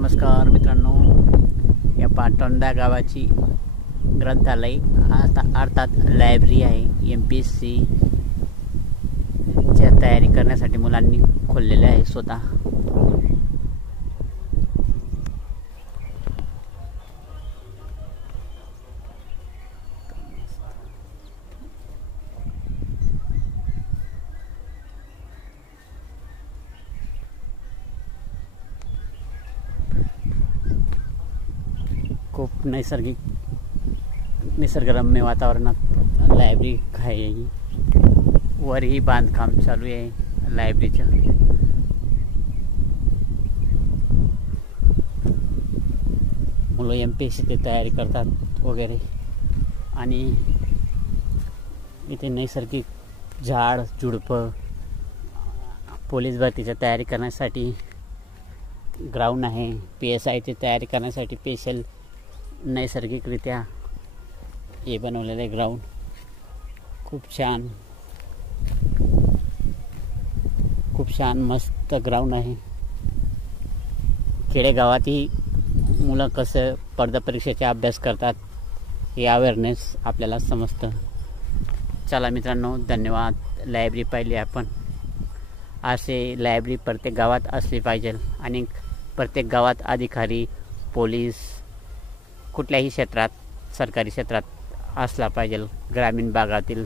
नमस्कार मित्रांनो, या पाटोंदा गावाची ग्रंथालय अर्थात लायब्ररी आहे. MPSC च्या तयारी करण्यासाठी मुलांनी खोललेले आहे स्वतः. खूप निसर्गरम्य वातावरणात लायब्ररी आहे. वरही बांधकाम चालू आहे लायब्ररीच्या. मुलं MPSCची तयारी करतात वगैरे. आणि इथे नैसर्गिक झाड झुडपं, पोलीस भरतीच्या तयारी करण्यासाठी ग्राउंड आहे. PSIची तयारी करण्यासाठी स्पेशल नैसर्गिकरित्या हे बनवलेले ग्राउंड. खूप छान मस्त ग्राउंड आहे. खेडेगावातही मुलं कसं स्पर्धा परीक्षेचा अभ्यास करतात हे अवेअरनेस आपल्याला समजतं. चला मित्रांनो, धन्यवाद. लायब्ररी पाहिली आपण. असे लायब्ररी प्रत्येक गावात असली पाहिजे आणि प्रत्येक गावात अधिकारी, पोलीस कुठल्याही क्षेत्रात, सरकारी क्षेत्रात असला पाहिजे. ग्रामीण भागातील